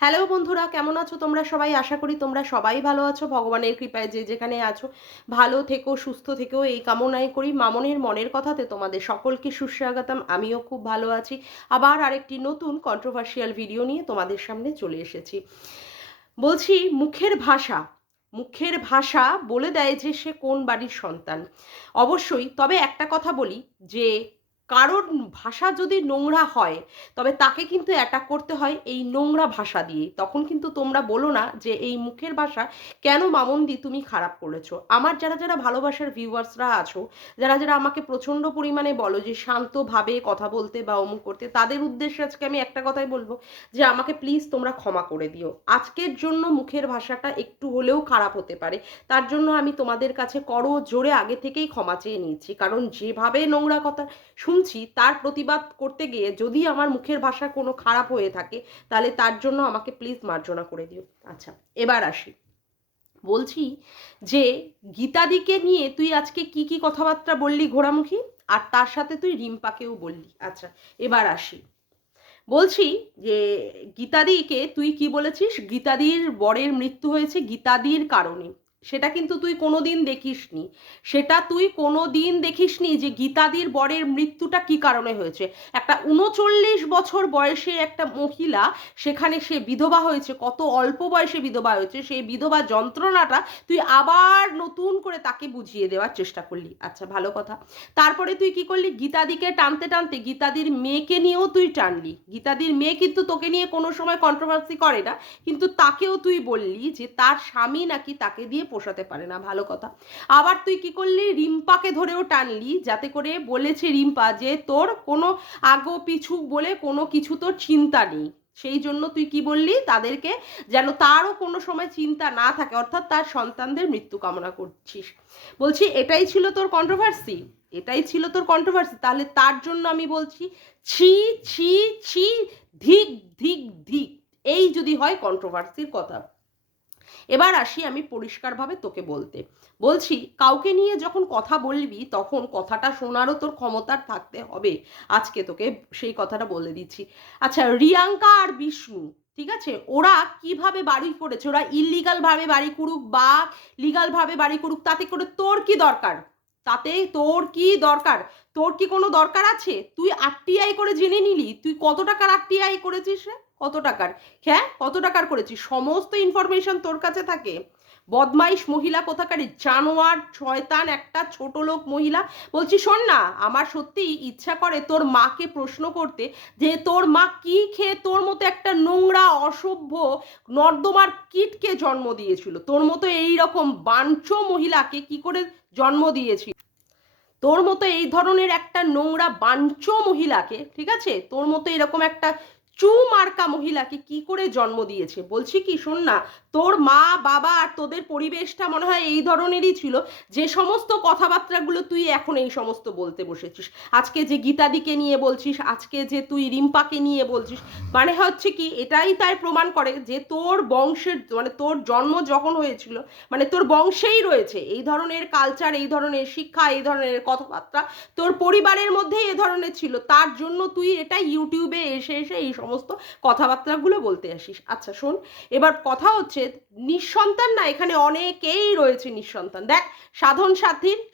Hello বন্ধুরা, কেমন আছো তোমরা সবাই? আশা করি তোমরা সবাই ভালো আছো। ভগবানের কৃপায় যে যেখানে আছো ভালো থেকো, সুস্থ থেকো এই কামনাই করি। মামনের মনের কথাতে তোমাদের সকলকে সুস্বাগতম। আমিও খুব ভালো আছি। আবার আরেকটি নতুন কন্ট্রোভার্সিয়াল ভিডিও নিয়ে তোমাদের সামনে চলে এসেছি। বলছি মুখের ভাষা বলে দেয় যে সে কোন বাড়ির সন্তান। অবশ্যই, তবে একটা কথা বলি যে কারোর ভাষা যদি নোংরা হয় তবে তাকে কিন্তু অ্যাটাক করতে হয় এই নোংরা ভাষা দিয়ে। তখন কিন্তু তোমরা বলো না যে এই মুখের ভাষা কেন মামুনদি তুমি খারাপ করেছো। আমার যারা যারা ভালোবাসার ভিউয়ার্সরা আছো, যারা যারা আমাকে প্রচণ্ড পরিমাণে বলো যে শান্তভাবে কথা বলতে বা অমুক করতে, তাদের উদ্দেশ্যে আজকে আমি একটা কথাই বলবো যে আমাকে প্লিজ তোমরা ক্ষমা করে দিও। আজকের জন্য মুখের ভাষাটা একটু হলেও খারাপ হতে পারে, তার জন্য আমি তোমাদের কাছে করো জোরে আগে থেকেই ক্ষমা চেয়ে নিচ্ছি। কারণ যেভাবে নোংরা কথা শুনছি তার প্রতিবাদ করতে গিয়ে যদি আমার মুখের ভাষা কোনো খারাপ হয়ে থাকে তাহলে তার জন্য আমাকে প্লিজ মার্জনা করে দিও। আচ্ছা, এবার আসি। বলছি যে গীতাদিকে নিয়ে তুই আজকে কি কি কথাবার্তা বললি ঘোড়ামুখী, আর তার সাথে তুই রিম্পাকেও বললি। আচ্ছা, এবার আসি। বলছি যে গীতাদিকে তুই কি বলেছিস, গীতাদির বরের মৃত্যু হয়েছে গীতাদির কারণে। সেটা কিন্তু তুই কোনোদিন দেখিসনি। সেটা তুই কোনোদিন দেখিসনি যে গীতাদির বরের মৃত্যুটা কি কারণে হয়েছে। একটা ৩৯ বছর বয়সে একটা মহিলা, সেখানে সে বিধবা হয়েছে, কত অল্প বয়সে বিধবা হয়েছে, সেই বিধবা যন্ত্রণাটা তুই আবার নতুন করে তাকে বুঝিয়ে দেওয়ার চেষ্টা করলি। আচ্ছা, ভালো কথা। তারপরে তুই কি করলি, গীতাদিকে টানতে টানতে গীতাদির মেয়েকে নিয়েও তুই টানলি। গীতাদির মেয়ে কিন্তু তোকে নিয়ে কোনো সময় কন্ট্রোভার্সি করে না, কিন্তু তাকেও তুই বললি যে তার স্বামী নাকি তাকে দিয়ে পোষাতে পারে না। ভালো কথা। আবার তুই কি করলি, রিম্পাকে ধরেও টানলি, যাতে করে বলেছে রিম্পা যে তোর কোনো আগো পিছু বলে কোনো কিছু তোর চিন্তা নেই। সেই জন্য তুই কি বললি তাদেরকে, যেন তারও কোনো সময় চিন্তা না থাকে, অর্থাৎ তার সন্তানদের মৃত্যু কামনা করছিস। বলছি এটাই ছিল তোর কন্ট্রোভার্সি, এটাই ছিল তোর কন্ট্রোভার্সি। তাহলে তার জন্য আমি বলছি ছি ছি ছি, ধিক ধিক ধিক। এই যদি হয় কন্ট্রোভার্সির কথা। এবার আসি আমি পরিষ্কারভাবে তোকে বলতে। বলছি কাউকে নিয়ে যখন কথা বলবি তখন কথাটা শোনারও তোর ক্ষমতার থাকতে হবে। আজকে তোকে সেই কথাটা বলে দিচ্ছি। আচ্ছা, রিয়াঙ্কা আর বিষ্ণু, ঠিক আছে, ওরা কিভাবে বাড়ি করেছে, ওরা ইলিগাল ভাবে বাড়ি করুক বা লিগাল ভাবে বাড়ি করুক, তাতে করে তোর কি দরকার? তাতে তোর কি দরকার? তোর কি কোনো দরকার আছে? তুই আরটিআই করে জেনে নিলি তুই কত টাকার আরটিআই করেছিস রে? কত টাকার? হ্যাঁ, কত টাকার করেছিস? সমস্ত ইনফরমেশন তোর কাছে থাকে। বদমাইশ মহিলা কোথাকারী, জানোয়ার শয়তান একটা ছোট লোক মহিলা। বলছি শোন না, আমার সত্যিই ইচ্ছা করে তোর মাকে প্রশ্ন করতে যে তোর মা কি খেয়ে তোর মতো একটা নোংরা অসভ্য নর্দমার কীটকে জন্ম দিয়েছিল, তোর মতো এই রকম বাঞ্ছো মহিলাকে কি করে জন্ম দিয়েছিল, তোর মতো এই ধরনের একটা নোংরা বাঞ্ছো মহিলাকে, ঠিক আছে, তোর মতো এরকম একটা চু মার্কা মহিলাকে কি করে জন্ম দিয়েছে। বলছি কি শোন না, তোর মা বাবা আর তোদের পরিবেশটা মনে হয় এই ধরনেরই ছিল, যে সমস্ত কথাবার্তাগুলো তুই এখন এই সমস্ত বলতে বসেছিস। আজকে যে গীতাদিকে নিয়ে বলছিস, আজকে যে তুই রিম্পাকে নিয়ে বলছিস, মানে হচ্ছে কি এটাই তাই প্রমাণ করে যে তোর বংশের, মানে তোর জন্ম যখন হয়েছিল, মানে তোর বংশেই রয়েছে এই ধরনের কালচার, এই ধরনের শিক্ষা, এই ধরনের কথাবার্তা তোর পরিবারের মধ্যেই এ ধরনের ছিল। তার জন্য তুই এটা ইউটিউবে এসে এসে এই সমস্ত কথাবার্তাগুলো বলতে আসিস। আচ্ছা শোন, এবার কথা হচ্ছে নিঃসন্তান না, এখানে অনেকেই রয়েছে নিঃসন্তান। দেখ, সাধন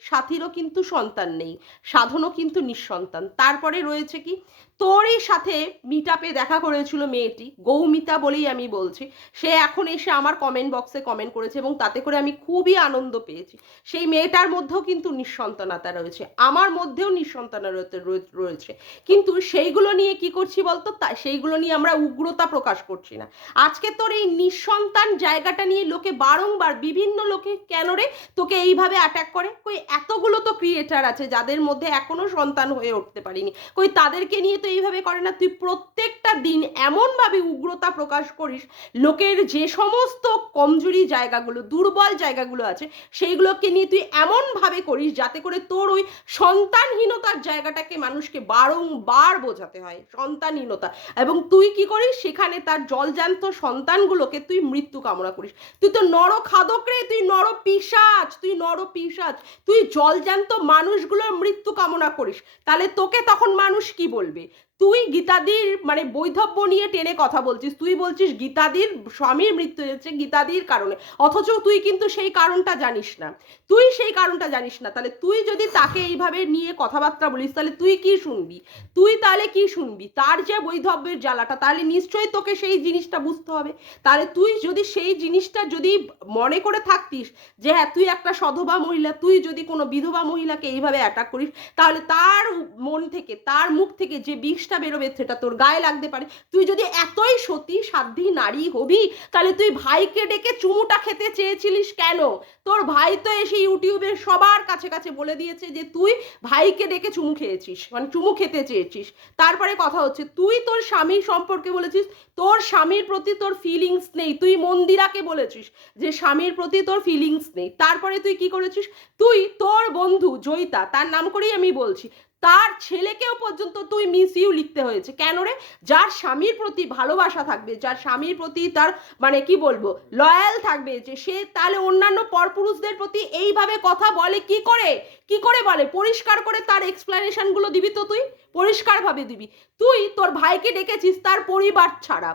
সাথীরও কিন্তু সন্তান নেই, সাধনও কিন্তু নিঃসন্তান। তারপরে রয়েছে কি, তোরই সাথে মিট আপে দেখা করেছিল মেয়েটি, গৌমিতা বলেই আমি বলছি, সে এখন এসে আমার কমেন্ট বক্সে কমেন্ট করেছে এবং তাতে করে আমি খুবই আনন্দ পেয়েছি। সেই মেয়েটার মধ্যেও কিন্তু নিঃসন্তানতা রয়েছে, আমার মধ্যেও নিঃসন্তানতা রয়েছে, কিন্তু সেইগুলো নিয়ে কি করছি বলতো, তাই সেইগুলো নিয়ে আমরা উগ্রতা প্রকাশ করছি না। আজকে তোর এই নিঃসন্তান জায়গাটা নিয়ে লোকে বারংবার বিভিন্ন লোকে কেন রে তোকে এইভাবে অ্যাটাক করে, কই এতগুলো তো ক্রিয়েটার আছে যাদের মধ্যে এখনো সন্তান হয়ে উঠতে পারিনি, কই তাদেরকে নিয়ে তো এইভাবে করে না। তুই প্রত্যেকটা দিন এমনভাবে উগ্রতা প্রকাশ করিস, লোকের যে সমস্ত কমজোরি জায়গাগুলো, দুর্বল জায়গাগুলো আছে, সেইগুলোকে নিয়ে তুই এমনভাবে করিস যাতে করে তোর ওই সন্তানহীনতার জায়গাটাকে মানুষকে বারংবার বোঝাতে হয়, সন্তানহীনতা। এবং তুই কি করিস, সেখানে তার জলজান্ত সন্তানগুলোকে তুই মৃত্যু কামনা করিস। তুই তো নরখাদক রে, তুই নরপিশাচ, তুই নরপিশাচ। তুই জলজান্ত মানুষগুলোর মৃত্যু কামনা করিস, তাহলে তোকে তখন মানুষ কি বলবে? তুই গীতাদির মানে বৈধব্য নিয়ে টেনে কথা বলছিস, তুই বলছিস গীতাদির স্বামীর মৃত্যু হয়েছে গীতাদির কারণে, অথচ তুই কিন্তু সেই কারণটা জানিস না, তুই সেই কারণটা জানিস না। তাহলে তুই যদি তাকে এইভাবে নিয়ে কথাবার্তা বলিস তাহলে তুই কি শুনবি, তুই তাহলে কি শুনবি? তার যে বৈধব্যের জ্বালাটা, তাহলে নিশ্চয়ই তোকে সেই জিনিসটা বুঝতে হবে। তাহলে তুই যদি সেই জিনিসটা যদি মনে করে থাকতিস যে হ্যাঁ তুই একটা সধবা মহিলা, তুই যদি কোনো বিধবা মহিলাকে এইভাবে অ্যাটাক করিস, তাহলে তার মন থেকে, তার মুখ থেকে যে বিষটা বেরোবে সেটা তোর গায়ে লাগতে পারে। তুই যদি এতই সতী সাধ্বী নারী হবি, তাহলে তুই ভাইকে ডেকে চুমুটা খেতে চেয়েছিলিস কেন? তোর ভাই তো এসে ইউটিউবে সবার কাছে কাছে বলে দিয়েছে যে তুই ভাইকে ডেকে চুমু খেয়েছিস, মানে চুমু খেতে চেয়েছিস। তারপরে কথা হচ্ছে তুই তোর স্বামীর সম্পর্কে বলেছিস তোর স্বামীর প্রতি তোর ফিলিংস নেই, তুই মন্দিরাকে বলেছিস যে স্বামীর প্রতি তোর ফিলিংস নেই। তারপরে তুই কি করেছিস, তুই তোর বন্ধু জয়িতা, তার নাম করেই আমি বলছি, তার ছেলেকেও পর্যন্ত তুই মিস ইউ লিখতে হয়েছে কেন রে? যার স্বামীর প্রতি ভালোবাসা থাকবে, যার স্বামীর প্রতি তার মানে কি বলবো লয়াল থাকবে, যে সে তাহলে অন্যান্য পরপুরুষদের প্রতি এইভাবে কথা বলে কি করে, কি করে বলে? পরিষ্কার করে তার এক্সপ্লেনেশনগুলো দিবি তো, তুই পরিষ্কারভাবে দিবি। তুই তোর ভাইকে ডেকেছিস তার পরিবার ছাড়া,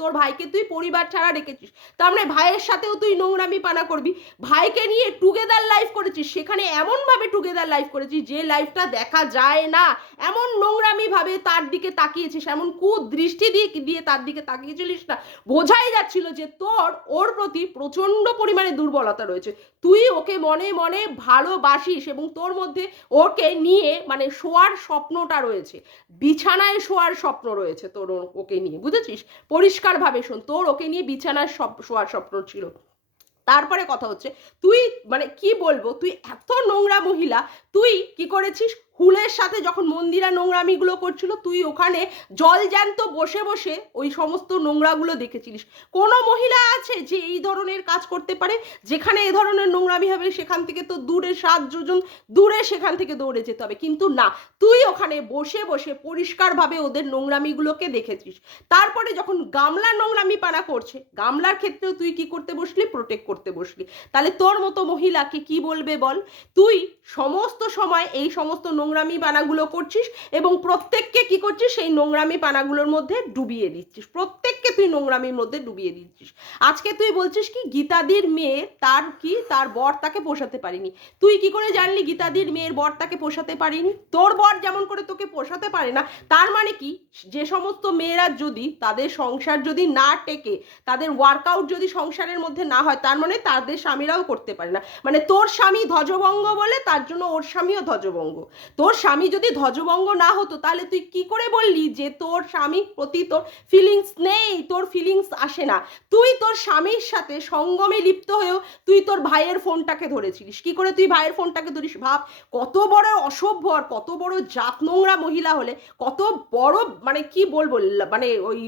তোর ভাইকে তুই পরিবার ছাড়া ডেকেছিস, তার মানে ভাইয়ের সাথেও তুই নোংরামি পানা করবি। ভাইকে নিয়ে টুগেদার লাইফ করেছিস, সেখানে এমনভাবে টুগেদার লাইফ করেছিস যে লাইফটা দেখা যায় না, এমন নোংরামি ভাবে তার দিকে তাকিয়েছিস, এমন কুদৃষ্টি দিয়ে তার দিকে তাকিয়েছিলিস না, বোঝাই যাচ্ছিল যে তোর ওর প্রতি প্রচন্ড পরিমাণে দুর্বলতা রয়েছে। তুই ওকে মনে মনে ভালোবাসিস এবং তোর মধ্যে ওকে নিয়ে মানে শোয়ার স্বপ্নটা রয়েছে, বিছানায় শোয়ার স্বপ্ন রয়েছে তোর ওকে নিয়ে, বুঝেছিস? পরিষ্কারভাবে শোন, তোর ওকে নিয়ে বিছানায় শোয়ার স্বপ্ন ছিল। তারপরে কথা হচ্ছে তুই মানে কি বলবো, তুই এত নোংরা মহিলা, তুই কি করেছিস? হুলের সাথে যখন মন্দিরা নোংরামিগুলো করছিল, তুই ওখানে জল জ্যান্ত বসে বসে ওই সমস্ত নোংরাগুলো দেখেছিলিস। কোনো মহিলা আছে যে এই ধরনের কাজ করতে পারে? যেখানে এই ধরনের নোংরামি হবে সেখান থেকে তো দূরে 7 যোজন দূরে সেখান থেকে দৌড়ে যেতে হবে, কিন্তু না, তুই ওখানে বসে বসে পরিষ্কারভাবে ওদের নোংরামিগুলোকে দেখেছিস। তারপরে যখন গামলা নোংরামি পানা করছে, গামলার ক্ষেত্রেও তুই কি করতে বসলি? প্রোটেক্ট করতে বসলি। তাহলে তোর মতো মহিলাকে কি বলবে বল? তুই সমস্ত সময় এই সমস্ত নোংরামি পানাগুলো করছিস এবং প্রত্যেককে কি করছিস? সেই নোংরামি পানাগুলোর মধ্যে ডুবিয়ে দিচ্ছিস, প্রত্যেককে তুই নোংরামির মধ্যে ডুবিয়ে দিচ্ছিস। আজকে তুই বলছিস কি গীতাদির মেয়ে তার বর তাকে পোষাতে পারিনি। তুই কি করে জানলি গীতাদির মেয়ের বর তাকে পোষাতে পারিনি? তোর বর যেমন করে তোকে পোষাতে পারে না, তার মানে কি যে সমস্ত মেয়েরা যদি তাদের সংসার যদি না টেকে, তাদের ওয়ার্কআউট যদি সংসারের মধ্যে না হয়, তার মানে তাদের স্বামীরাও করতে পারে না। মানে তোর স্বামী ধ্বজভঙ্গ বলে তার জন্য ওর স্বামীও ধ্বজভঙ্গ। তোর স্বামী যদি ধ্বজভঙ্গ না হতো তাহলে তুই কি করে বললি যে তোর স্বামীর প্রতি তোর ফিলিংস নেই, তোর ফিলিংস আসে না? তুই তোর স্বামীর সাথে সঙ্গমে লিপ্ত হয়েও তুই তোর ভাইয়ের ফোনটাকে ধরেছিলিস। কি করে তুই ভাইয়ের ফোনটাকে ধরিস? ভাব, কত বড় অসভ্য আর কত বড় জাত নোংরা মহিলা হলে, কত বড় মানে কি বলবো মানে ওই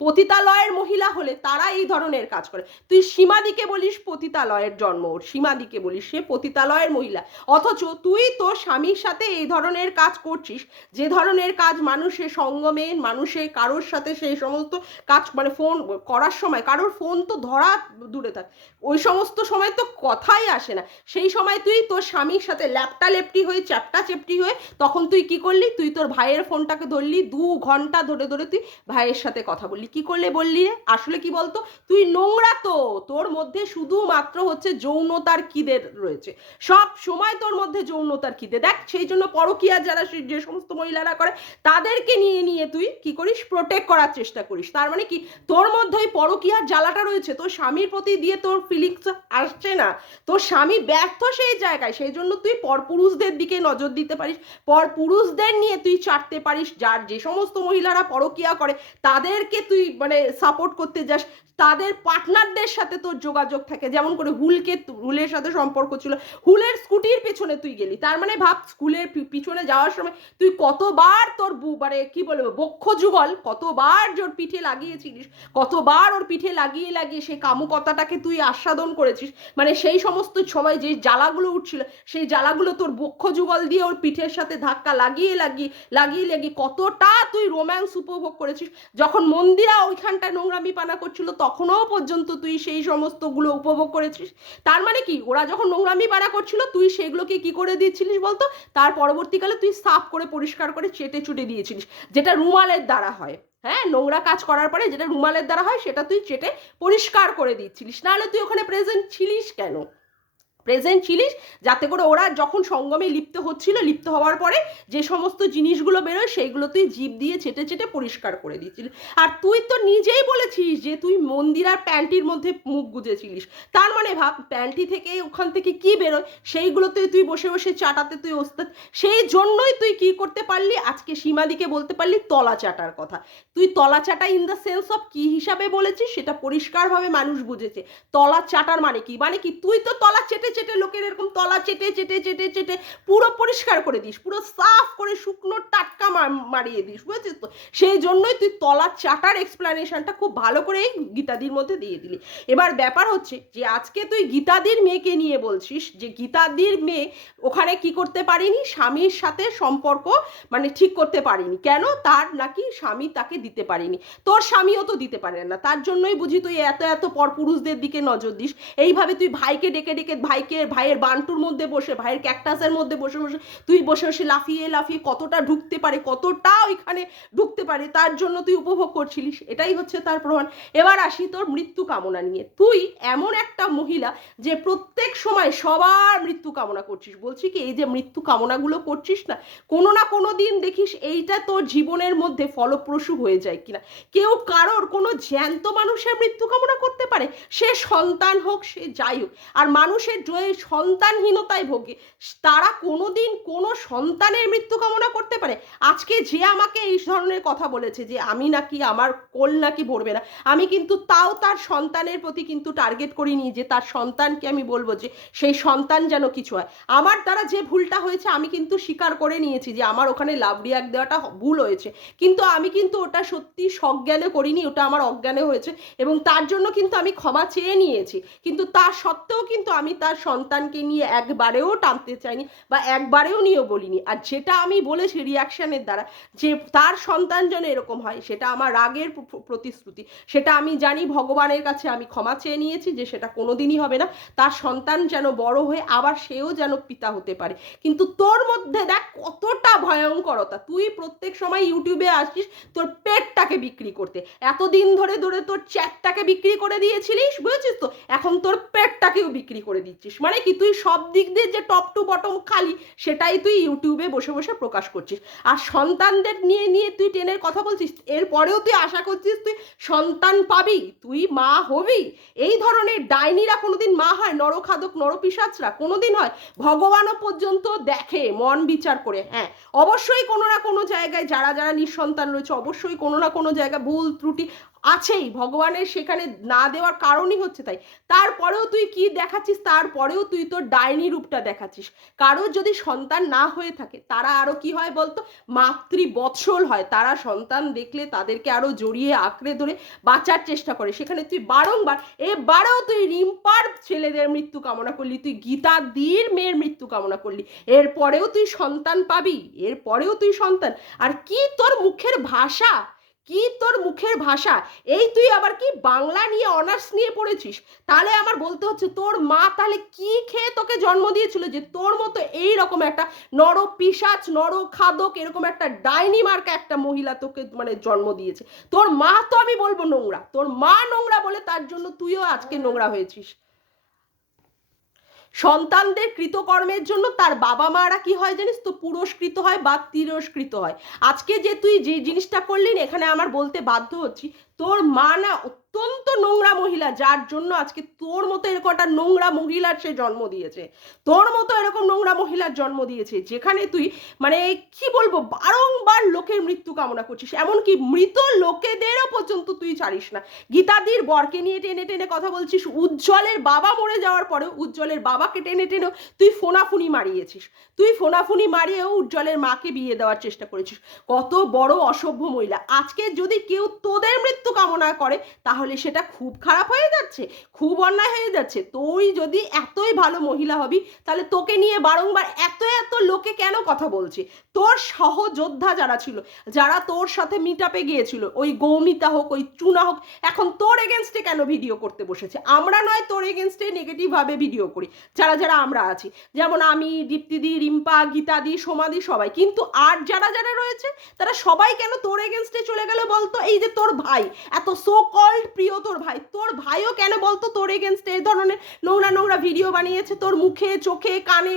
পতিতালয়ের মহিলা হলে তারা এই ধরনের কাজ করে। তুই সীমাদিকে বলিস পতিতালয়ের জন্ম, সীমাদিকে বলিস সে পতিতালয়ের মহিলা, অথচ তুই তোর স্বামীর সাথে এই ধরনের কাজ করছিস, যে ধরনের কাজ মানুষের সঙ্গমে, মানুষের কারোর সাথে সেই সমস্ত কাজ মানে ফোন করার সময় কারোর ফোন তো ধরা দূরে থাক, ওই সমস্ত সময় তো কথাই আসে না। সেই সময় তুই তোর স্বামীর সাথে ল্যাপটা লেপটি হয়ে চ্যাপটা চেপটি হয়ে তখন তুই কি করলি? তুই তোর ভাইয়ের ফোনটাকে ধরলি, 2 ঘন্টা ধরে ধরে তুই ভাইয়ের সাথে কথা বললি। কি করলে বললি রে? আসলে কি বলতো, তুই নোংরা, তো তোর মধ্যে শুধুমাত্র হচ্ছে যৌনতার খিদে রয়েছে, সব সময় তোর মধ্যে যৌনতার খিদে। দেখ, সেই জন্য পরকীয়া যারা যে সমস্ত মহিলারা করে তাদেরকে নিয়ে নিয়ে তুই কি করিস? প্রোটেক্ট করার চেষ্টা করিস। তার মানে কি তোর মধ্যে ওই পরকীয়ার জ্বালাটা রয়েছে, তোর স্বামীর প্রতি দিয়ে তোর ফিলিংস আসছে না, তোর স্বামী ব্যর্থ সেই জায়গায়, সেই জন্য তুই পরপুরুষদের দিকে নজর দিতে পারিস, পরপুরুষদের নিয়ে তুই চাটতে পারিস। যার যে সমস্ত মহিলারা পরকীয়া করে তাদেরকে তুই মানে সাপোর্ট করতে যাস, তাদের পার্টনারদের সাথে তোর যোগাযোগ থাকে। যেমন করে হুলের সাথে সম্পর্ক ছিল, হুলের স্কুটির পেছনে তুই গেলি, তার মানে ভাব স্কুলের পিছনে যাওয়ার সময় তুই কতবার তোর মানে কি বলবো বক্ষ যুগল কতবার ওর পিঠে লাগিয়েছিলিস, কতবার ওর পিঠে লাগিয়ে লাগিয়ে সেই কামুকতাটাকে তুই আস্বাদন করেছিস। মানে সেই সমস্ত সময় যে জ্বালাগুলো উঠছিল সেই জ্বালাগুলো তোর বক্ষ যুগল দিয়ে ওর পিঠের সাথে ধাক্কা লাগিয়ে লাগিয়ে লাগিয়ে লাগিয়ে কতটা তুই রোম্যান্স উপভোগ করেছিস। যখন মন্দির মন্দিরা ওইখানটা নোংরামি পানা করছিল তখনও পর্যন্ত তুই সেই সমস্তগুলো উপভোগ করেছিস। তার মানে কি, ওরা যখন নোংরামি পানা করছিল তুই সেগুলোকে কি করে দিয়েছিলিস বলতো, তার পরবর্তীকালে তুই সাফ করে পরিষ্কার করে চেটে চুটে দিয়েছিলিস, যেটা রুমালের দ্বারা হয়। হ্যাঁ, নোংরা কাজ করার পরে যেটা রুমালের দ্বারা হয় সেটা তুই চেটে পরিষ্কার করে দিচ্ছিলিস, নাহলে তুই ওখানে প্রেজেন্ট ছিলিস কেন? প্রেজেন্ট ছিলিস যাতে করে ওরা যখন সঙ্গমে লিপ্ত হচ্ছিল, লিপ্ত হওয়ার পরে যে সমস্ত জিনিসগুলো বেরোয় সেইগুলো তুই জিভ দিয়ে চেটে চেটে পরিষ্কার করে দিচ্ছিলি। আর তুই তো নিজেই বলেছিস যে তুই মন্দিরার প্যান্টির মধ্যে মুখ গুজেছিলিস, তার মানে ভাব প্যান্টি থেকে ওখান থেকে কি বেরোয় সেইগুলোতে তুই বসে বসে চাটাতে তুই ওস্তাদ। সেই জন্যই তুই কি করতে পারলি, আজকে সীমাদিকে বলতে পারলি তলা চাটার কথা। তুই তলা চাটা ইন দ্য সেন্স অফ কি হিসাবে বলেছিস সেটা পরিষ্কারভাবে মানুষ বুঝেছে। তলা চাটার মানে কি, মানে কি তুই তো তলা চেটে চেটে লোকের এরকম তলা চেটে চেটে চেটে চেটে পুরো পরিষ্কার করে দিস, পুরো সাফ করে শুকনো টাটকা মারিয়ে দিস, বুঝেছিস তো? সেই জন্যই তুই তলা চাটার এক্সপ্লানেশনটা খুব ভালো করে এই গীতাদির মধ্যে দিয়ে দিলি। এবার ব্যাপার হচ্ছে যে আজকে তুই গীতাদির মেয়েকে নিয়ে বলছিস যে গীতাদির মেয়ে ওখানে কি করতে পারিনি, স্বামীর সাথে সম্পর্ক মানে ঠিক করতে পারিনি, কেন? তার নাকি স্বামী তাকে দিতে পারিনি। তোর স্বামীও তো দিতে পারে না, তার জন্যই বুঝি তুই এত এত পরপুরুষদের দিকে নজর দিস। এইভাবে তুই ভাইকে ডেকে ডেকে ভাইয়ের বান্টুর মধ্যে বসে, ভাইয়ের ক্যাকটাসের মধ্যে বসে বসে তুই বসে বসে লাফিয়ে লাফিয়ে কতটা ঢুকতে পারে, কতটা ওইখানে ঢুকতে পারে তার জন্য তুই উপভোগ করছিলিস, এটাই হচ্ছে তার প্রমাণ। এবার আসি তোর মৃত্যু কামনা নিয়ে। তুই এমন একটা মহিলা যে প্রত্যেক সময় সবার মৃত্যু কামনা করছিস। বলছি কি, এই যে মৃত্যু কামনাগুলো করছিস না, কোনো না কোনো দিন দেখিস এইটা তোর জীবনের মধ্যে ফলপ্রসূ হয়ে যায় কিনা। কেউ কারোর কোনো জ্যান্ত মানুষের মৃত্যু কামনা করতে পারে, সে সন্তান হোক সে যাই হোক। আর মানুষের যে সন্তানহীনতায় ভোগে তারা কোনোদিন কোনো সন্তানের মৃত্যু কামনা করতে পারে? আজকে যে আমাকে এই ধরনের কথা বলেছে যে আমি নাকি আমার কোল নাকি ভরবে না, আমি কিন্তু তাও তার সন্তানের প্রতি কিন্তু টার্গেট করিনি যে তার সন্তানকে আমি বলবো যে সেই সন্তান যেন কিছু হয়। আমার দ্বারা যে ভুলটা হয়েছে আমি কিন্তু স্বীকার করে নিয়েছি যে আমার ওখানে লাভ রিয়াক্ট দেওয়াটা ভুল হয়েছে, কিন্তু আমি কিন্তু ওটা সত্যি সজ্ঞানে করিনি, ওটা আমার অজ্ঞানে হয়েছে এবং তার জন্য কিন্তু আমি ক্ষমা চেয়ে নিয়েছি। কিন্তু তা সত্ত্বেও কিন্তু আমি তার সন্তানকে নিয়ে একবারেও টানতে চাইনি বা একবারেও নিয়েও বলিনি। আর যেটা আমি বলেছি রিয়াকশনের দ্বারা যে তার সন্তান যেন এরকম হয়, সেটা আমার রাগের প্রতিশ্রুতি। সেটা আমি জানি, ভগবানের কাছে আমি ক্ষমা চেয়ে নিয়েছি যে সেটা কোনোদিনই হবে না। তার সন্তান যেন বড় হয়ে আবার সেও যেন পিতা হতে পারে। কিন্তু তোর মধ্যে দেখ কতটা ভয়ঙ্করতা, তুই প্রত্যেক সময় ইউটিউবে আসিস তোর পেটটাকে বিক্রি করতে। এতদিন ধরে ধরে তোর চ্যাটটাকে বিক্রি করে দিয়েছিলিস, বুঝেছিস তো, এখন তোর পেটটাকেও বিক্রি করে দিচ্ছিস। মানে কি, তুই সব দিক দিয়ে যে টপ টু বটম খালি সেটাই তুই ইউটিউবে বসে বসে প্রকাশ করছিস। আর সন্তানদের নিয়ে নিয়ে তুই টেনের কথা বলছিস, এরপরেও তুই আশা করছিস তুই সন্তান পাবি, তুই মা হবি। এই ধরনের ডাইনিরা কোনোদিন মা হয়? নরখাদক নরপিশাচরা কোনোদিন হয়? ভগবানও পর্যন্ত দেখে মন বিচার করে। হ্যাঁ, অবশ্যই কোনো না কোনো জায়গায় যারা যারা নিঃসন্তান রয়েছে অবশ্যই কোনো না কোনো জায়গায় ভুল ত্রুটি আছেই, ভগবানের সেখানে না দেওয়ার কারণই হচ্ছে তাই। তারপরেও তুই কি দেখাচ্ছিস, তারপরেও তুই তোর ডাইনি রূপটা দেখাচ্ছিস। কারোর যদি সন্তান না হয়ে থাকে তারা আরো কি হয় বলতো, মাতৃবৎসল হয়। তারা সন্তান দেখলে তাদেরকে আরো জড়িয়ে আঁকড়ে ধরে বাঁচার চেষ্টা করে। সেখানে তুই বারংবার, এবারেও তুই রিম্পার ছেলেদের মৃত্যু কামনা করলি, তুই গীতাদির মেয়ের মৃত্যু কামনা করলি, এরপরেও তুই সন্তান পাবি, এরপরেও তুই সন্তান। আর কি তোর মুখের ভাষা, কি তোর মুখের ভাষা! এই তুই আবার কি বাংলা নিয়ে অনার্স নিয়ে পড়েছিস? তাহলে আমার বলতে হচ্ছে তোর মা তাহলে কি খেয়ে তোকে জন্ম দিয়েছিল যে তোর মতো এই রকম একটা নর পিশাচ নর খাদক এরকম একটা ডাইনি মার্কা একটা মহিলা তোকে মানে জন্ম দিয়েছে। তোর মা তো আমি বলবো নোংরা, তোর মা নোংরা বলে তার জন্য তুইও আজকে নোংরা হয়েছিস। সন্তানদের কৃতকর্মের জন্য তার বাবা মারা কি হয় জানিস তো, পুরস্কৃত হয় বা তিরস্কৃত হয়। আজকে যে তুই যে জিনিসটা করলি না, এখানে আমার বলতে বাধ্য হচ্ছি, তোর মা না অত্যন্ত নোংরা মহিলা, যার জন্য আজকে তোর মতো এরকম একটা নোংরা মহিলার সে জন্ম দিয়েছে, তোর মতো এরকম নোংরা মহিলার জন্ম দিয়েছে, যেখানে তুই মানে কি বলবো বারংবার লোকের মৃত্যু কামনা করছিস, এমনকি মৃত লোকেদেরও পর্যন্ত তুই ছাড়িস না। গীতাদির বরকে নিয়ে টেনে টেনে কথা বলছিস, উজ্জ্বলের বাবা মরে যাওয়ার পরেও উজ্জ্বলের বাবাকে টেনে টেনেও তুই ফোনাফুনি মারিয়েছিস, তুই ফোনাফুনি মারিয়েও উজ্জ্বলের মাকে বিয়ে দেওয়ার চেষ্টা করেছিস। কত বড় অসভ্য মহিলা! আজকে যদি কেউ তোদের মৃত্যু মৃত্যু কামনা করে, তাহলে সেটা খুব খারাপ হয়ে যাচ্ছে, খুব অন্যায় হয়ে যাচ্ছে। তুই যদি এতই ভালো মহিলা হবি, তাহলে তোকে নিয়ে বারংবার এত এত লোকে কেন কথা বলছে? তোর সহযোদ্ধা যারা ছিল, যারা তোর সাথে মিট আপে গিয়েছিল, ওই গৌমিতা হোক, ওই চুনা হোক, এখন তোর এগেনস্টে কেন ভিডিও করতে বসেছে? আমরা নয় তোর এগেনস্টে নেগেটিভভাবে ভিডিও করি, যারা যারা আমরা আছি, যেমন আমি, দীপ্তিদি, রিম্পা, গীতাদি, সোমাদি, সবাই। কিন্তু আর যারা যারা রয়েছে তারা সবাই কেন তোর এগেনস্টে চলে গেল বলতো? এই যে তোর ভাই, এত সো কল্ড প্রিয় তোর ভাই, তোর ভাইও কেন বলতো তোর এগেনস্টে এই ধরনের নোংরা নোংরা ভিডিও বানিয়েছে? তোর মুখে, চোখে, কানে,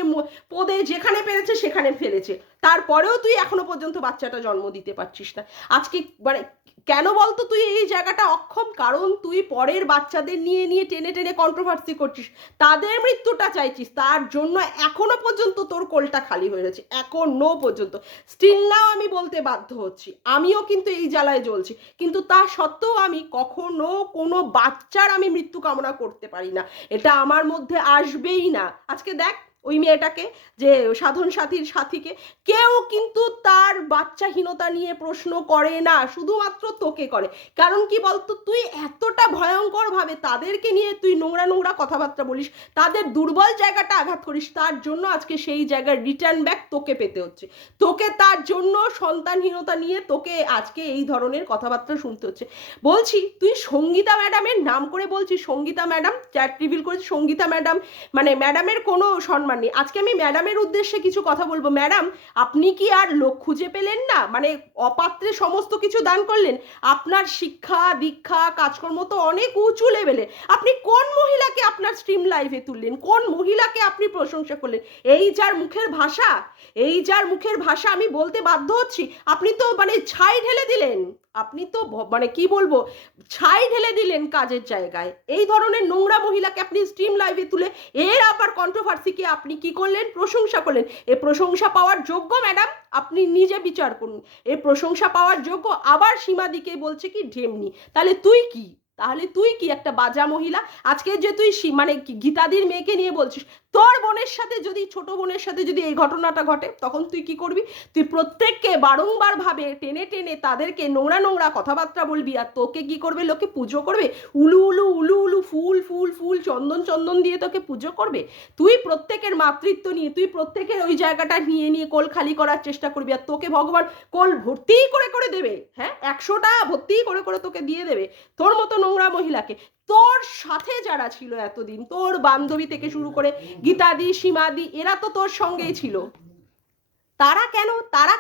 পদে যেখানে পেরেছে সেখানে ফেলেছে, তারপরেও তুই এখনো পর্যন্ত বাচ্চাটা জন্ম দিতে পারছিস না। আজকে মানে কেন বলতো তুই এই জায়গাটা অক্ষম? কারণ তুই পরের বাচ্চাদের নিয়ে নিয়ে টেনে টেনে কন্ট্রোভার্সি করছিস, তাদের মৃত্যুটা চাইছিস, তার জন্য এখনো পর্যন্ত তোর কোলটা খালি হয়ে রয়েছে, এখনো পর্যন্ত। স্টিল নাও আমি বলতে বাধ্য হচ্ছি, আমিও কিন্তু এই জ্বালায় জ্বলছি, কিন্তু তা সত্ত্বেও আমি কখনো কোনো বাচ্চার আমি মৃত্যু কামনা করতে পারি না, এটা আমার মধ্যে আসবেই না। আজকে দেখ ওই মেয়েটাকে, যে সাধন সাথীর সাথীকে, কেউ কিন্তু তার বাচ্চাহীনতা নিয়ে প্রশ্ন করে না, শুধুমাত্র তোকে করে। কারণ কি বলতো, তুই এতটা ভয়ঙ্করভাবে তাদেরকে নিয়ে তুই নোংরা নোংরা কথাবার্তা বলিস, তাদের দুর্বল জায়গাটা আঘাত করিস, তার জন্য আজকে সেই জায়গার রিটার্ন ব্যাক তোকে পেতে হচ্ছে, তোকে তার জন্য সন্তানহীনতা নিয়ে তোকে আজকে এই ধরনের কথাবার্তা শুনতে হচ্ছে। বলছি, তুই সঙ্গীতা ম্যাডামের নাম করে বলছিস, সঙ্গীতা ম্যাডাম চ্যাট রিভিল করেছে, সঙ্গীতা ম্যাডাম মানে ম্যাডামের কোনো সম্মান নেই। আজকে আমি ম্যাডামের উদ্দেশ্যে কিছু কথা বলবো। ম্যাডাম, আপনি কি আর লোক খুঁজে পেলেন না? মানে অপাত্রে সমস্ত কিছু দান করলেন, আপনার শিক্ষা দীক্ষা কাজকর্ম তো অনেক উঁচু লেভেলে, আপনি কোন মহিলাকে আপনার স্ট্রিম লাইভে তুললেন? কোন মহিলাকে আপনি প্রশংসা করলেন? এই যার মুখের ভাষা, এই যার মুখের ভাষা, আমি বলতে বাধ্য হচ্ছি, আপনি তো মানে ছাই ঢেলে দিলেন, আপনি তো মানে কি বলবো, ছাই ঢেলে দিলেন কাজের জায়গায়। এই ধরনের নোংরা মহিলাকে আপনি স্ট্রিম লাইভে তুলে এর আবার কন্ট্রোভার্সিকে আপনি কি করলেন? প্রশংসা করলেন। এ প্রশংসা পাওয়ার যোগ্য ম্যাডাম? আপনি নিজে বিচার করুন, এ প্রশংসা পাওয়ার যোগ্য? আবার সীমাদিকে বলছে কি ঢেমনি, তাহলে তুই কি? তাহলে তুই কি একটা বাজা মহিলা? আজকে যে তুই মানে গীতাদির মেয়েকে নিয়ে বলছিস, তোর বোনের সাথে যদি, ছোট বোনের সাথে যদি এই ঘটনাটা ঘটে, তখন তুই কি করবি? তুই প্রত্যেককে বারংবার ভাবে টেনে টেনে তাদেরকে নোংরা নোংরা কথাবার্তা বলবি, আর তোকে কি করবে? লোকে পুজো করবে, উলু উলু উলু উলু ফুল ফুল ফুল চন্দন চন্দন দিয়ে তোকে পুজো করবে। তুই প্রত্যেকের মাতৃত্ব নিয়ে, তুই প্রত্যেকের ওই জায়গাটা নিয়ে নিয়ে কোল খালি করার চেষ্টা করবি, আর তোকে ভগবান কোল ভর্তি করে করে দেবে। হ্যাঁ, 100টা ভর্তি করে করে তোকে দিয়ে দেবে তোর মতো নোংরা মহিলাকে। তোর সাথে যারা ছিল এতদিন, তোর বান্ধবী থেকে শুরু করে গীতাদি, সীমাদি, এরা তো তোর সঙ্গেই ছিল, তারা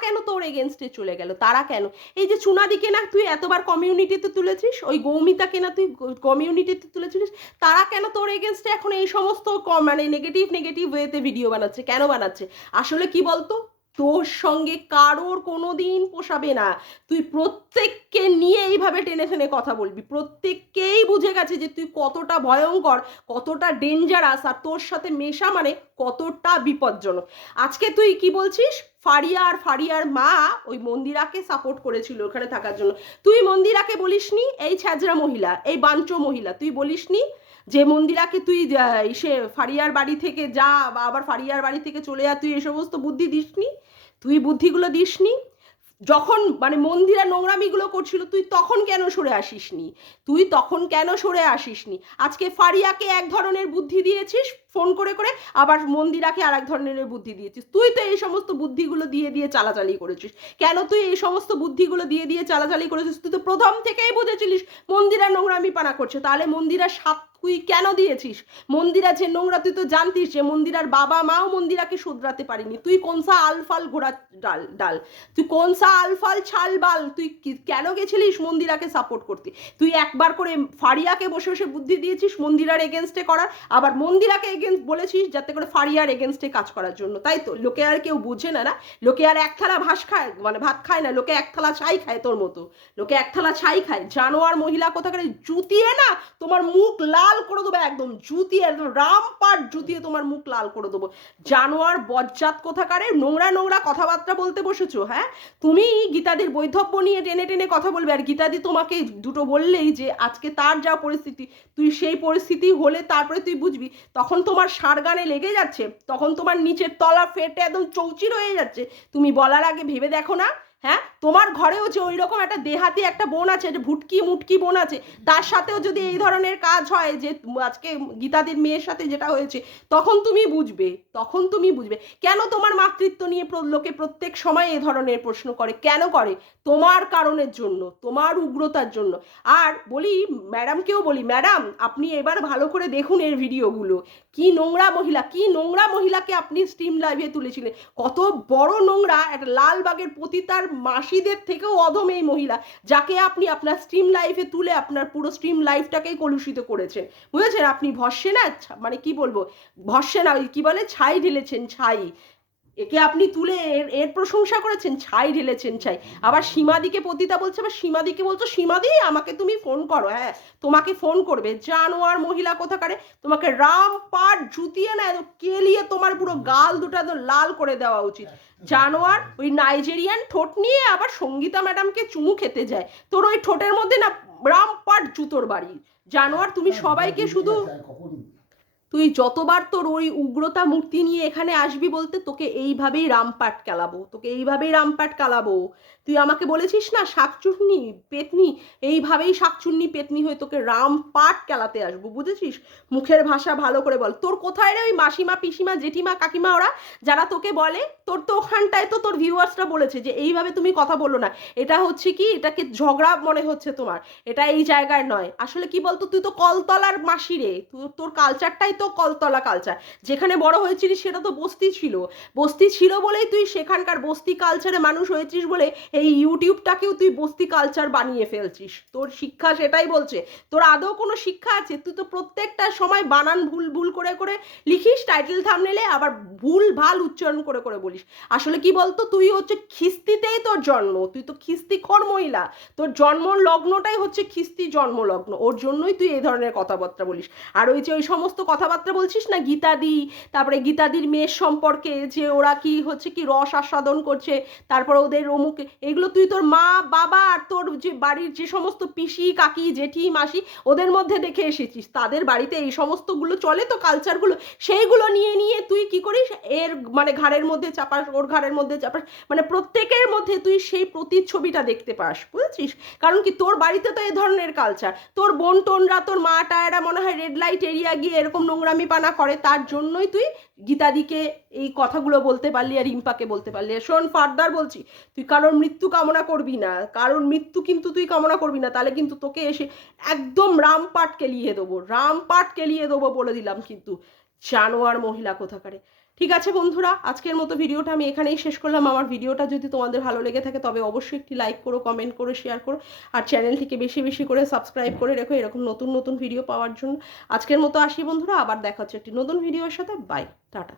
কেন তোর এগেনস্টে চলে গেল? তারা কেন? এই যে চুনাদিকে না তুই এতবার কমিউনিটিতে তুলেছিস, ওই গৌমিতাকে না তুই কমিউনিটিতে তুলেছিলিস, তারা কেন তোর এগেনস্টে এখন এই সমস্ত মানে নেগেটিভ নেগেটিভ ওয়েতে ভিডিও বানাচ্ছে? কেন বানাচ্ছে? আসলে কি বলতো, তোর সঙ্গে কারোর কোনোদিন পোষাবে না। তুই প্রত্যেককে নিয়ে এইভাবে টেনে টেনে কথা বলবি, প্রত্যেককেই বুঝে গেছে যে তুই কতটা ভয়ঙ্কর, কতটা ডেঞ্জারাস, আর তোর সাথে মেশা মানে কতটা বিপজ্জনক। আজকে তুই কি বলছিস? ফারিয়া আর ফারিয়ার মা ওই মন্দিরাকে সাপোর্ট করেছিল ওখানে থাকার জন্য। তুই মন্দিরাকে বলিসনি এই ছ্যাজরা মহিলা, এই বাঞ্চো মহিলা, তুই বলিসনি যে মন্দিরাকে তুই সে ফারিয়ার বাড়ি থেকে যা, বা আবার ফারিয়ার বাড়ি থেকে চলে যা, তুই এই সমস্ত বুদ্ধি দিসনি? তুই বুদ্ধিগুলো দিসনি? যখন মানে মন্দিরা নোংরামিগুলো করছিল, তুই তখন কেন সরে আসিসনি? তুই তখন কেন সরে আসিসনি? আজকে ফারিয়াকে এক ধরনের বুদ্ধি দিয়েছিস ফোন করে করে, আবার মন্দিরাকে আর এক ধরনের বুদ্ধি দিয়েছিস। তুই তো এই সমস্ত বুদ্ধিগুলো দিয়ে দিয়ে চালাচালি করেছিস। কেন তুই এই সমস্ত বুদ্ধিগুলো দিয়ে দিয়ে চালাচালি করেছিস? তুই তো প্রথম থেকেই বুঝেছিলিস মন্দিরা নোংরামি পানা করছে, তাহলে মন্দিরার সাথ তুই কেন দিয়েছিস? মন্দিরা যে নোংরা তুই তো জানতিস, যে মন্দিরার বাবা মাও মন্দিরাকে শুধরাতে পারিনি। তুই কোনসা আলফাল ঘোড়া ডাল ডাল, তুই কোনসা আলফাল ছাল বাল, তুই কেন গেছিলিস মন্দিরাকে সাপোর্ট করতে? তুই একবার করে ফারিয়াকে বসে বসে বুদ্ধি দিয়েছিস মন্দিরার এগেনস্টে করার, আবার মন্দিরাকে এগেনস্ট বলেছিস যাতে করে ফারিয়ার এগেনস্টে কাজ করার জন্য, তাই তো? লোকে আর কেউ বুঝে না, না লোকে আর এক থালা ভাত খায়, মানে ভাত খায় না, লোকে এক থালা ছাই খায় তোর মতো, লোকে এক থালা ছাই খায়। জানোয়ার মহিলা কোথাকারে, জুতিয়ে না তোমার মুখ লাল করে দেবো, একদম জুতিয়ে, একদম রামপাট জুতিয়ে তোমার মুখ লাল করে দেবো। জানোয়ার বজ্জাত কোথাকারে, নোংরা নোংরা কথাবার্তা বলতে বসেছো। হ্যাঁ, তুমি গীতাদির বৈধব্য নিয়ে টেনে টেনে কথা বলবে, আর গীতাদি তোমাকে দুটো বললেই যে আজকে তার যা পরিস্থিতি, তুই সেই পরিস্থিতি হলে তারপরে তুই বুঝবি, তখন তোমার সারগানে লেগে যাচ্ছে, তখন তোমার নিচের তলা ফেটে একদম চৌচির হয়ে যাচ্ছে। তুমি বলার আগে ভেবে দেখো না, হ্যাঁ, তোমার ঘরেও যে ওই রকম একটা দেহাতি একটা বোন আছে, যে ভুটকি মুটকি বোন আছে, তার সাথেও যদি এই ধরনের কাজ হয়, যে আজকে গীতাদির মেয়ের সাথে যেটা হয়েছে, তখন তুমি বুঝবে, তখন তুমি বুঝবে কেন তোমার মাতৃত্ব নিয়ে লোকে প্রত্যেক সময় এই ধরনের প্রশ্ন করে। কেন করে? তোমার কারণের জন্য, তোমার উগ্রতার জন্য। আর বলি ম্যাডামকেও বলি, ম্যাডাম আপনি এবার ভালো করে দেখুন এর ভিডিওগুলো। কি নোংরা মহিলা, কি নোংরা মহিলাকে আপনি স্ট্রিম লাইভে তুলেছিলেন। কত বড় নোংরা, একটা লালবাগের পতিতার মাসিদের থেকেও অধম এই মহিলা, যাকে আপনি আপনার স্ট্রিম লাইভে তুলে আপনার পুরো স্ট্রিম লাইভটাকেই কলুষিত করেছেন। বুঝেছেন? আপনি ভস্যে না, মানে কি বলবো, ভস্যে না, ওই কি বলে, ছাই ঢেলেছেন, ছাই। একে আপনি তুলে এর প্রশংসা করেছেন, ছাই ঢেলেছেন, ছাই। আবার সীমাদিকে পতিতা বলছে, আবার সীমাদিকে বলছো সীমাদি আমাকে তুমি ফোন করো। হ্যাঁ, তোমাকে ফোন করবে, জানোয়ার মহিলা কোথাকারে। তোমাকে রামপাট জুতিয়ে না কেলিয়ে তোমার পুরো গাল দুটা তো লাল করে দেওয়া উচিত। জানোয়ার, ওই নাইজেরিয়ান ঠোঁট নিয়ে আবার সঙ্গীতা ম্যাডামকে চুমু খেতে যায়। তোর ওই ঠোঁটের মধ্যে না রামপাট জুতোর বাড়ি। জানোয়ার, তুমি সবাইকে শুধু, তুই যতবার তোর ওই উগ্রতা মূর্তি নিয়ে এখানে আসবি বলতে, তোকে এইভাবেই রামপাট কেলাবো, তোকে এইভাবেই রামপাট কেলাবো। তুই আমাকে বলেছিস না শাকচুন্নি পেতনি, এইভাবেই শাকচুন্নি পেতনি হয়ে তোকে রামপাট কেলাতে আসবো, বুঝেছিস? মুখের ভাষা ভালো করে বল। তোর কোথায় রে ওই মাসিমা পিসিমা জেঠিমা কাকিমা, ওরা যারা তোকে বলে? তোর তো ওখানটায় তো তোর ভিউয়ার্সরা বলেছে যে এইভাবে তুমি কথা বলো না, এটা হচ্ছে কি, এটাকে ঝগড়া মনে হচ্ছে তোমার, এটা এই জায়গায় নয়। আসলে কি বলতো, তুই তো কলতলার মাসি রে, তোর কালচারটাই তো কলতলা কালচার। যেখানে বড় হয়েছিলিস সেটা তো বস্তি ছিল, বস্তি ছিল বলেই তুই সেখানকার বস্তি কালচারে মানুষ হয়েছিস বলে এই ইউটিউবটাকেও তুই বস্তি কালচার বানিয়ে ফেলছিস। তোর শিক্ষা সেটাই বলছে। তোর আদৌ কোনো শিক্ষা আছে? তুই তো প্রত্যেকটা সময় বানান ভুল ভুল করে করে লিখিস টাইটেল থাম্বনেলে, আবার ভুল ভাল উচ্চারণ করে করে বলিস। আসলে কি বলতো, তুই হচ্ছে খিস্তিতেই তোর জন্ম, তুই তো খিস্তিখোর মহিলা। তোর জন্ম লগ্নটাই হচ্ছে খিস্তি জন্মলগ্ন, ওর জন্যই তুই এই ধরনের কথাবার্তা বলিস। আর ওই যে ওই সমস্ত কথাবার্তা বলছিস না গীতাদি, তারপরে গীতাদির মেয়ের সম্পর্কে, যে ওরা কি হচ্ছে কি রস আস্বাদন করছে, তারপর ওদের অমুক, এগুলো তুই তোর মা বাবা আর তোর যে বাড়ির যে সমস্ত পিসি কাকি জেঠি মাসি, ওদের মধ্যে দেখে এসেছিস। তাদের বাড়িতে এই সমস্তগুলো চলে তো, কালচারগুলো, সেইগুলো নিয়ে নিয়ে তুই কি করিস, এর মানে ঘাড়ের মধ্যে চাপাস, ওর ঘাড়ের মধ্যে চাপাস, মানে প্রত্যেকের মধ্যে তুই সেই প্রতিচ্ছবিটা দেখতে পাস, বুঝেছিস? কারণ কি, তোর বাড়িতে তো এ ধরনের কালচার। তোর বোন টোনরা, তোর মা টায়েরা মনে হয় রেড লাইট এরিয়া গিয়ে এরকম নোংরামি পানা করে, তার জন্যই তুই গীতাদিকে এই কথাগুলো বলতে পারলি আর রিম্পাকে বলতে পারলি। শোন, ফার্দার বলছি, তুই কারোর মৃত্যু কামনা করবি না, কারোর মৃত্যু কিন্তু তুই কামনা করবি না, তাহলে কিন্তু তোকে এসে একদম রামপাট কেলিয়ে দেবো, রামপাট কেলিয়ে দেবো বলে দিলাম কিন্তু। জানোয়ার মহিলা কোথাকারে। ঠিক আছে বন্ধুরা, আজকের মতো ভিডিওটা আমি এখানেই শেষ করলাম। আমার ভিডিওটা যদি তোমাদের ভালো লেগে থাকে তবে অবশ্যই একটি লাইক করো, কমেন্ট করো, শেয়ার করো, আর চ্যানেলটিকে বেশি বেশি করে সাবস্ক্রাইব করে রেখো এরকম নতুন নতুন ভিডিও পাওয়ার জন্য। আজকের মতো আসি বন্ধুরা, আবার দেখা হচ্ছে একটি নতুন ভিডিওর সাথে। Bye, tata.